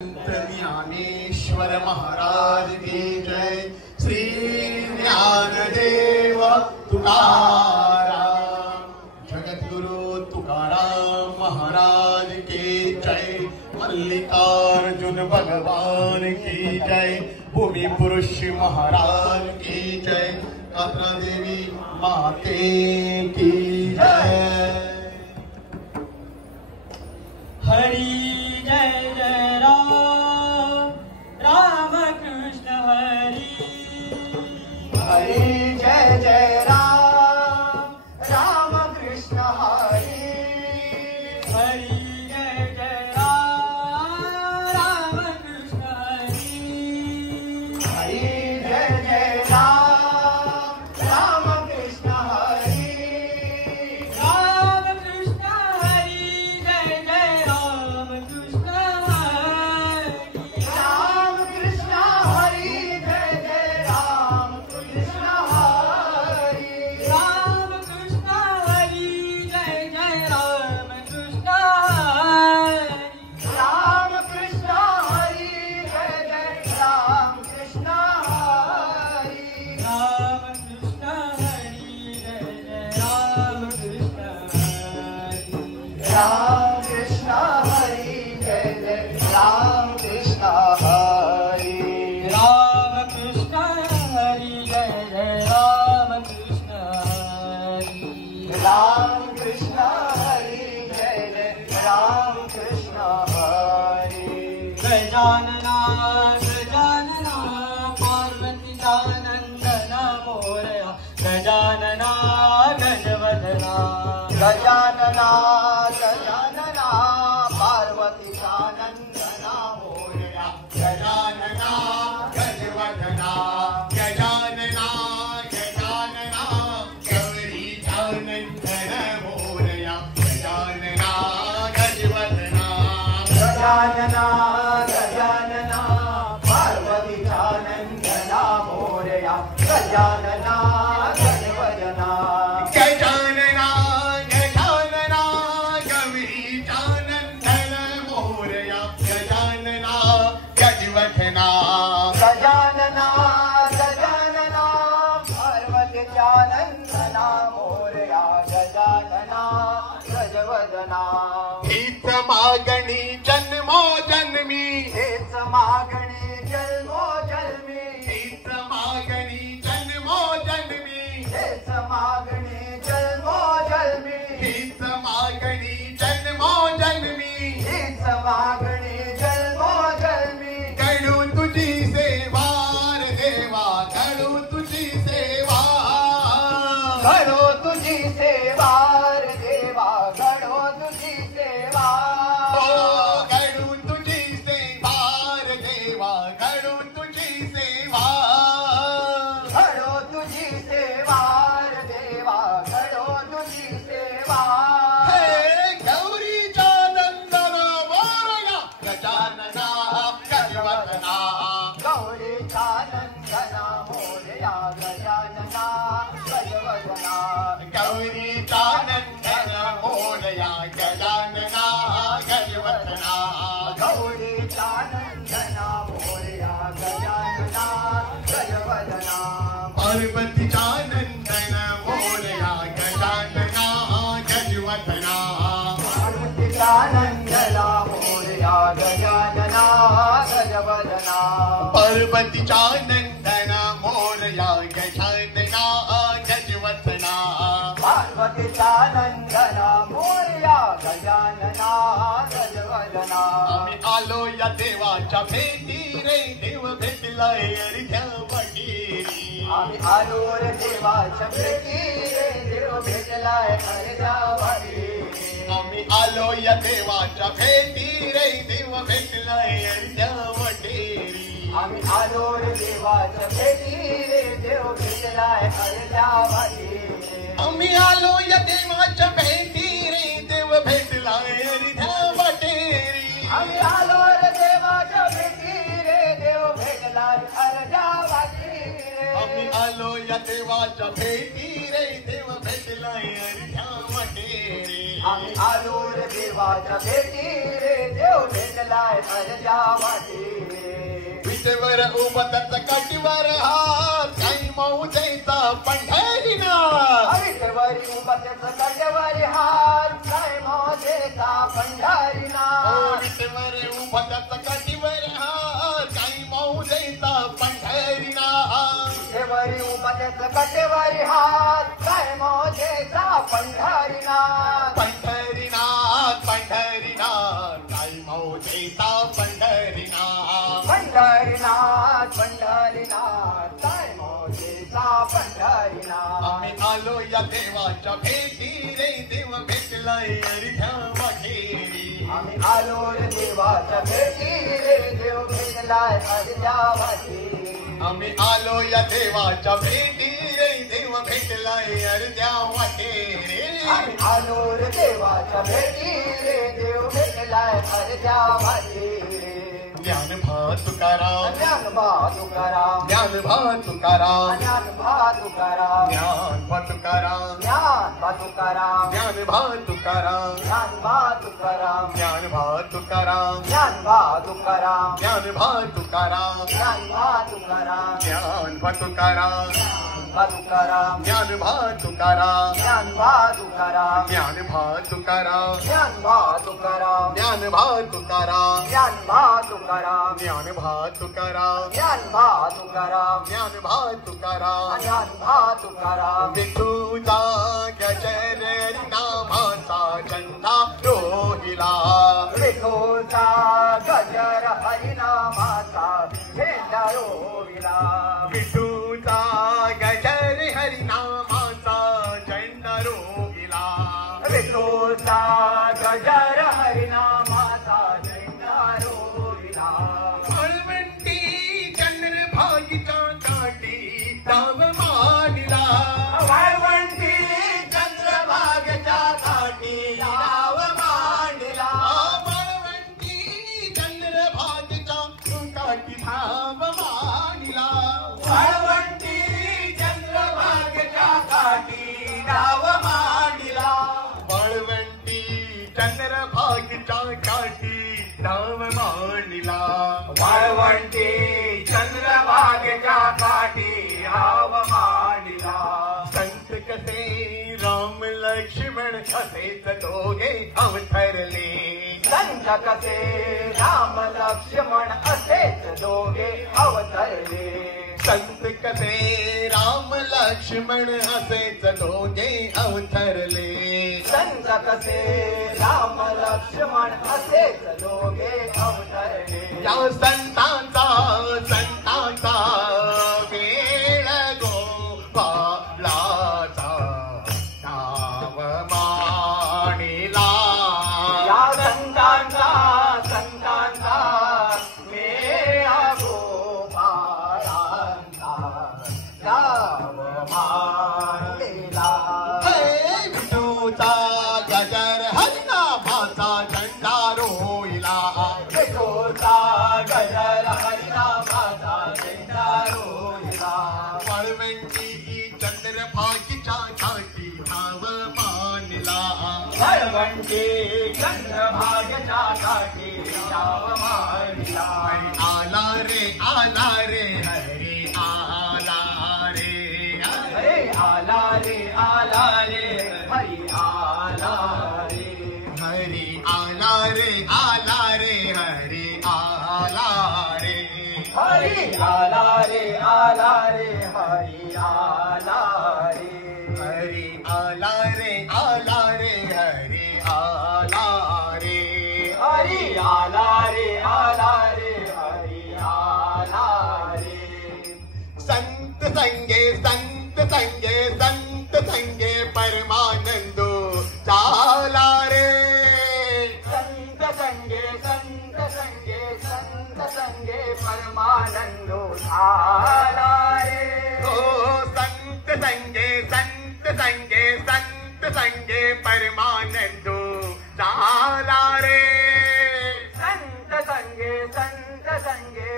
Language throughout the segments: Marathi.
ज्ञानेश्वर महाराज की जय। श्री ज्ञानदेव तुकाराम, जगद्गुरु तुकाराम महाराज की जय। मल्लिकार्जुन भगवान की जय। भूमि पुरुष महाराज की जय। कात्रा देवी माते की जय। हरि जय जय राम, राम कृष्ण हरि। हरि जय जय राम, राम कृष्ण हरि। हरि जय जय राम, राम कृष्ण हरि। हरि जय जय राम, राम कृष्ण हरि। राम कृष्ण हरि जय जय राम कृष्ण हरि। राम कृष्ण हरि जय जय राम कृष्ण हरि। राम कृष्ण हरि जय जय राम कृष्ण हरि। राम कृष्ण हरि जय जय राम कृष्ण हरि। राम कृष्ण हरि जय जय राम कृष्ण हरि। राम कृष्ण हरि जय जय राम कृष्ण हरि। राम कृष्ण हरि जय जय राम कृष्ण हरि। राम कृष्ण हरि जय जय राम कृष्ण हरि। गजानना गजानना पार्वतीचा नंदन मोरया। गजानना गजवदना गजानना गजानना पार्वतीचा नंदना मोरया। गजानना गजवदना गजानना गजानना गौरीचा नंदन मोरया। गजानना गजवदना गजानना गजानना पार्वतीचा नंदना मोरया। गजानना गजवदना गजानना गजानना गौरीचा नंदन मोरया। गजानना गजवदना गजानना गजानना पार्वतीचा नंदना मोरया। गजानना गजवदना हीच मागणी जन्मो जन्मी। हेच मागणी जन्मो जन्मी। हीच मागणी जन्मो जन्मी। हेच मागणी जन्मो जन्मी। हीच मागणी जन्मो जन्मी। हीच मागणी जन्मो जन्मी। करू तुझी सेवा रे देवा, करू तुझी सेवा। घडो तुझी सेवा रे देवा, घडो तुझी सेवा। ओ करू तुझी सेवा रे देवा, करू तुझी सेवा। घडो तुझी सेवा रे देवा, घडो तुझी सेवा। हे गौरीचा नंदन मोरया। गजानना गजवदना गौरीचा नंदना मोरया। गजानना गजवदना गौरीचा नंदन मोरया। गजानना गजवदना गौरीचा नंदना मोरया। गजानना गजवदना पार्वतीचा नंदन मोरया। गजानना गजवदना पार्वतीचा नंदना मोरया। गजानना गजवदना पार्वतीचा नंदन मोरया। गजानना गजवदना पार्वतीचा नंदना मोरया। गजानना गजवदना आम्ही आलो या देवाच्या भेटी रे, देव भेटलाय अर्ध्या वाटेरी। आम्ही आलो रे देवाच्या भेटी रे, देव भेटलाय अर्ध्या वाटेरी। आम्ही आलो या देवाच्या भेटी रे, देव भेटलाय अर्ध्या वाटेरी। आम्ही आलो रे देवाच्या भेटी रे, देव भेटलाय अर्ध्या वाटेरी। आम्ही आलो या देवाच्या भेटी रे, देव भेटलाय अर्ध्या वाटेरी। आम्ही आलो रे देवाच्या भेटी रे, देव भेटलाय अर्ध्या वाटेरी। आम्ही आलो या देवाच्या भेटी रे, देव भेटलाय अर्ध्या वाटेरी। आम्ही आलो रे देव देवाच्या भेटी रे देव भेटलाय अर्ध्या वाटी रे विटेवर उभा त्याचा काठीवर हात काही मौजेचा पंढरीनाथ विटेवरी उभा त्याचा काठीवर हात काय मौजेचा पंढरीनाथ विटेवर उभा त्याचा काठीवर हात काही मौजेचा पंढरीनाथ विटेवरी उभा त्याचा काठीवर हात काय मौजेचा पंढरीनाथ पंढरीनाथ पंढरीनाथ काही मौजेचा पंढरीनाथ पंढरीनाथ पंढरीनाथ काय मौजेचा पंढरीनाथ आम्ही आलो या देवाच्या भेटी रे देव भेटलाय अर्ध्या वाटेरी आम्ही आलो रे देवाच्या भेटी रे देव भेटलाय अर्ध्या वाटी आम्ही आलो या देवाच्या भेटी रे देव भेटलाय अर्ध्या वाटेरी आम्ही आलो रे देवाच्या भेटी रे देव भेटलाय अर्ध्या वाटी ज्ञान भा तुकाराम ज्ञान भा तुकाराम ज्ञान भा तुकाराम ज्ञान भा तुकाराम ज्ञान भा तुकाराम ज्ञान भा तुकाराम ज्ञान भा तुकाराम ज्ञान भा तुकाराम ज्ञान भा तुकाराम ज्ञान भा तुकाराम ज्ञान भा तुकाराम ज्ञान भा तुकाराम ज्ञान भा तुकाराम भा तुकाराम ज्ञान भा तुकाराम ज्ञान भा तुकाराम ज्ञान भा तुकाराम ज्ञान भा तुकाराम ज्ञान भा तुकाराम ज्ञान भा तुकाराम ज्ञान भा तुकाराम ज्ञान भा तुकाराम ज्ञान भा तुकाराम ज्ञान भा तुकाराम विठूचा गजर नामाचा झंडा रोहिला विठूचा गजर हरिनामाचा झेंडा रोविला विठूचा गजर हरिनामाचा झंडा रोहिला विठूचा गजर हरिनामाचा झेंडा रोविला फळवंती चंद्रभागीच्या काठी ताव मानिला वाळवंटी चंद्रभागेच्या काठी नाव मांडला फळवंती चंद्रभागीच्या काठी धाव मानिला वाळवंटी चंद्रभागेच्या काठी नाव मांडला फळवंती चंद्रभागीच्या काठी धाव मानिला वाळवंटी चंद्रभागेच्या काठी नाव मांडला संत कसे राम लक्ष्मण असेच दोघे अवतरले संत कसे राम लक्ष्मण असेच दोघे अवतरले संत कसे राम लक्ष्मण असेच दोघे अवतरले संत कसे राम लक्ष्मण असेच दोघे अवतरले या संतांचा वेळ गोपालाचा नाव मानिला या संतांचा मेळा गोपाळांचा नाव मांडला हे विठूचा गजर हरिनामाचा झंडा रोहिला विठूचा गजर हरिनामाचा झेंडा रोहिला वाळवंटी चंद्रभागीच्या छाती धाव मानिला वाळवंटी चंद्रभागेच्या काठी नाव मांडला आला रे हरी आला रे हरे आला रे हरी आला रे हरी आला रे हरी आला रे हरी आला रे हरी आला रे हरी आला रे हरी आला रे हरी आला रे हरी आला रे संत संगे परमानंदो चाला रे संत संगे परमानंदो झाला रे ओ संत संगे परमानंदो चाला रे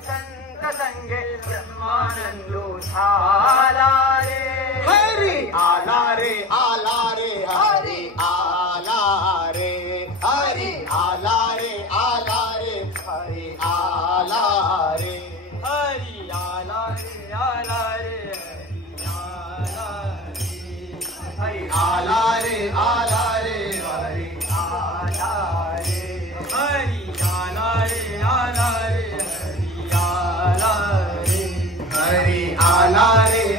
संत संगे परमानंदो झाला रे हरी आला रे हरी आला रे हरी